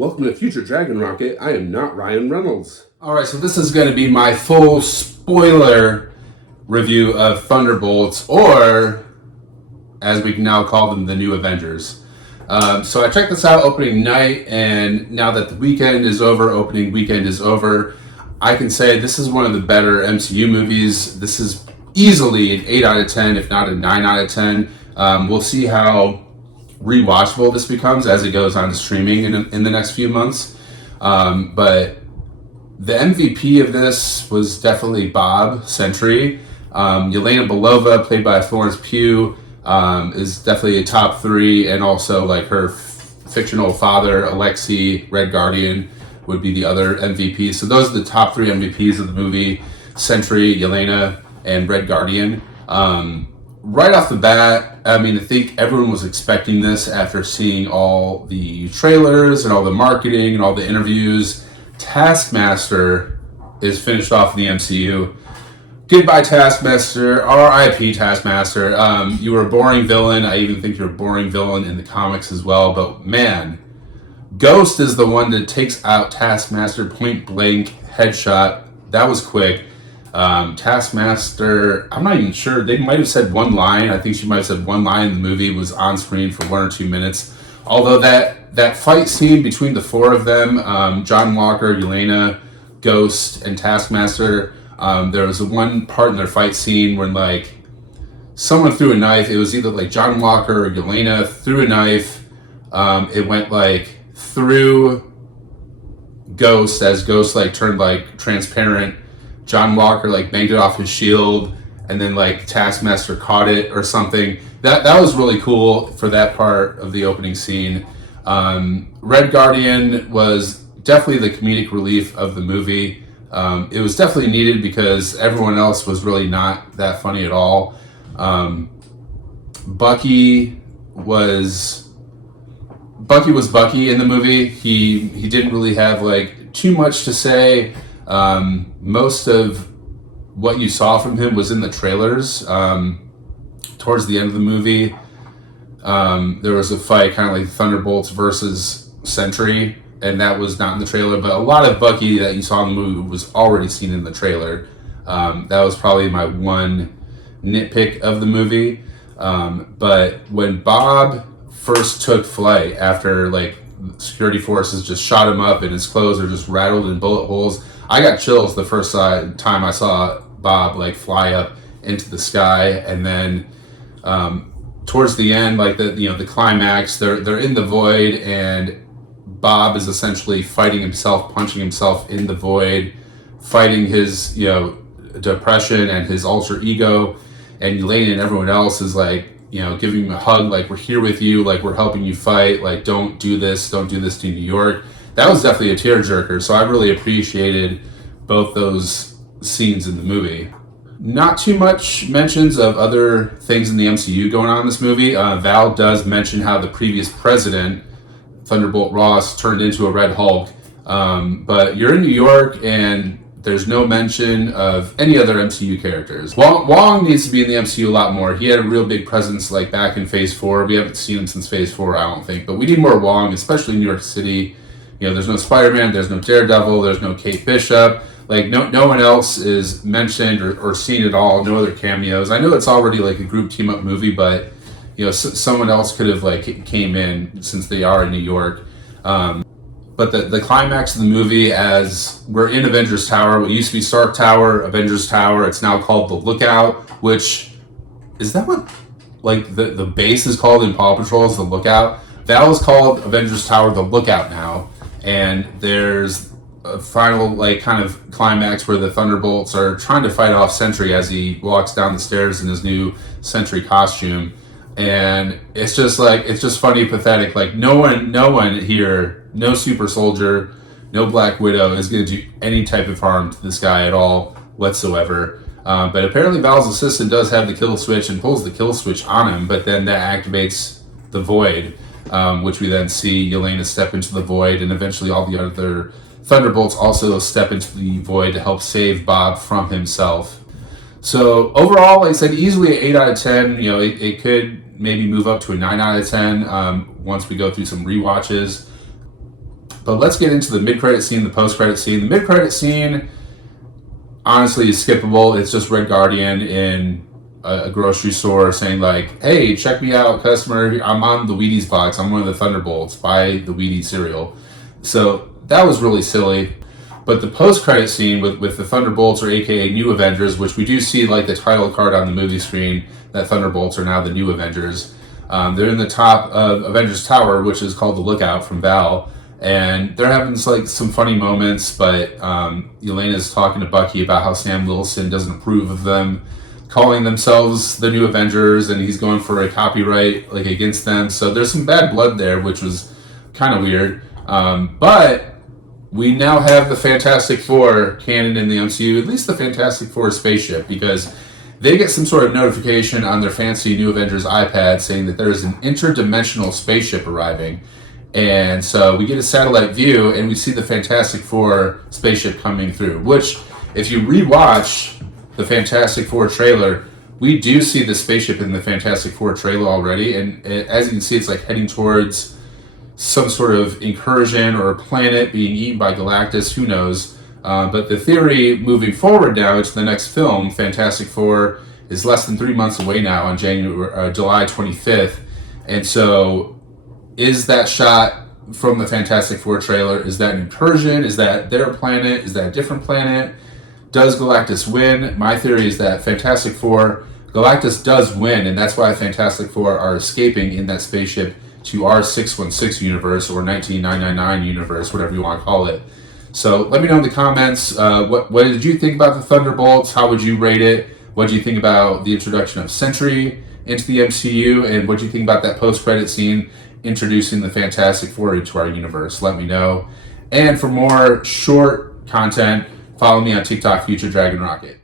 Welcome to Future Dragon Rocket. I am not Ryan Reynolds. Alright, so this is going to be my full spoiler review of Thunderbolts, or as we can now call them, the new Avengers. So I checked this out opening night, and now that the weekend is over, opening weekend is over, I can say this is one of the better MCU movies. This is easily an 8 out of 10, if not a 9 out of 10. We'll see how rewatchable this becomes as it goes on to streaming in the next few months. But the MVP of this was definitely Bob Sentry. Yelena Belova, played by Florence Pugh, is definitely a top 3, and also like her fictional father, Alexei Red Guardian, would be the other MVP. So those are the top 3 MVPs of the movie: Sentry, Yelena, and Red Guardian. Right off the bat, I mean, I think everyone was expecting this after seeing all the trailers and all the marketing and all the interviews. Taskmaster is finished off in the MCU. Goodbye, Taskmaster. R.I.P. Taskmaster. You were a boring villain. I even think you're a boring villain in the comics as well. But man, Ghost is the one that takes out Taskmaster point blank, headshot. That was quick. Taskmaster, I'm not even sure. They might have said one line. I think she might have said one line in the movie, was on screen for 1 or 2 minutes. Although that fight scene between the 4 of them, John Walker, Yelena, Ghost, and Taskmaster, there was one part in their fight scene when like someone threw a knife. It was either like John Walker or Yelena threw a knife. It went like through Ghost as Ghost like turned like transparent. John Walker like banged it off his shield, and then like Taskmaster caught it or something. That was really cool for that part of the opening scene. Red Guardian was definitely the comedic relief of the movie. It was definitely needed because everyone else was really not that funny at all. Bucky was Bucky in the movie. He didn't really have like too much to say. Most of what you saw from him was in the trailers. Towards the end of the movie, there was a fight, kind of like Thunderbolts versus Sentry, and that was not in the trailer. But a lot of Bucky that you saw in the movie was already seen in the trailer. That was probably my one nitpick of the movie. But when Bob first took flight after like security forces just shot him up and his clothes are just rattled in bullet holes, I got chills the first time I saw Bob like fly up into the sky. And then towards the end, like the climax, they're in the void, and Bob is essentially fighting himself, punching himself in the void, fighting his depression and his alter ego. And Elaine and everyone else is like giving him a hug, like, we're here with you, like, we're helping you fight, like, don't do this to New York. That was definitely a tearjerker, so I really appreciated both those scenes in the movie. Not too much mentions of other things in the MCU going on in this movie. Val does mention how the previous president, Thunderbolt Ross, turned into a Red Hulk, but you're in New York and there's no mention of any other MCU characters. Wong needs to be in the MCU a lot more. He had a real big presence like back in Phase 4. We haven't seen him since Phase 4, I don't think, but we need more Wong, especially in New York City. There's no Spider-Man, there's no Daredevil, there's no Kate Bishop. Like, no one else is mentioned or seen at all, no other cameos. I know it's already like a group team-up movie, but, someone else could have like came in since they are in New York. But the climax of the movie, as we're in Avengers Tower, what used to be Stark Tower, Avengers Tower, it's now called the Lookout, which, is that what, like, the base is called in Paw Patrol, is the Lookout? That was called Avengers Tower, the Lookout now, and there's a final, like, kind of climax where the Thunderbolts are trying to fight off Sentry as he walks down the stairs in his new Sentry costume, and it's just funny, pathetic, like, no one here, no super soldier, no Black Widow is going to do any type of harm to this guy at all whatsoever. But apparently Val's assistant does have the kill switch and pulls the kill switch on him, but then that activates the void, which we then see Yelena step into the void, and eventually all the other Thunderbolts also step into the void to help save Bob from himself. So overall, like I said, easily an 8 out of 10. It could maybe move up to a 9 out of 10 once we go through some rewatches. But let's get into the mid-credit scene, the post-credit scene. The mid-credit scene, honestly, is skippable. It's just Red Guardian in a grocery store saying like, hey, check me out, customer. I'm on the Wheaties box. I'm one of the Thunderbolts. Buy the Wheaties cereal. So that was really silly. But the post-credit scene with the Thunderbolts, or aka New Avengers, which we do see like the title card on the movie screen, that Thunderbolts are now the New Avengers. They're in the top of Avengers Tower, which is called the Lookout from Val. And they're having like some funny moments, but Elena's talking to Bucky about how Sam Wilson doesn't approve of them calling themselves the New Avengers, and he's going for a copyright like against them. So there's some bad blood there, which was kind of weird. But we now have the Fantastic Four canon in the MCU, at least the Fantastic Four spaceship, because they get some sort of notification on their fancy New Avengers iPad saying that there is an interdimensional spaceship arriving. And so we get a satellite view and we see the Fantastic Four spaceship coming through, which if you rewatch the Fantastic Four trailer, we do see the spaceship in the Fantastic Four trailer already. And as you can see, it's like heading towards some sort of incursion or a planet being eaten by Galactus, who knows. But the theory moving forward now into the next film, Fantastic Four, is less than 3 months away now on July 25th. And so is that shot from the Fantastic Four trailer, is that an incursion? Is that their planet? Is that a different planet? Does Galactus win? My theory is that Fantastic Four, Galactus does win, and that's why Fantastic Four are escaping in that spaceship to our 616 universe, or 19999 universe, whatever you want to call it. So let me know in the comments, what did you think about the Thunderbolts? How would you rate it? What do you think about the introduction of Sentry into the MCU? And what do you think about that post-credit scene introducing the Fantastic Four into our universe? Let me know. And for more short content, follow me on TikTok, Future Dragon Rocket.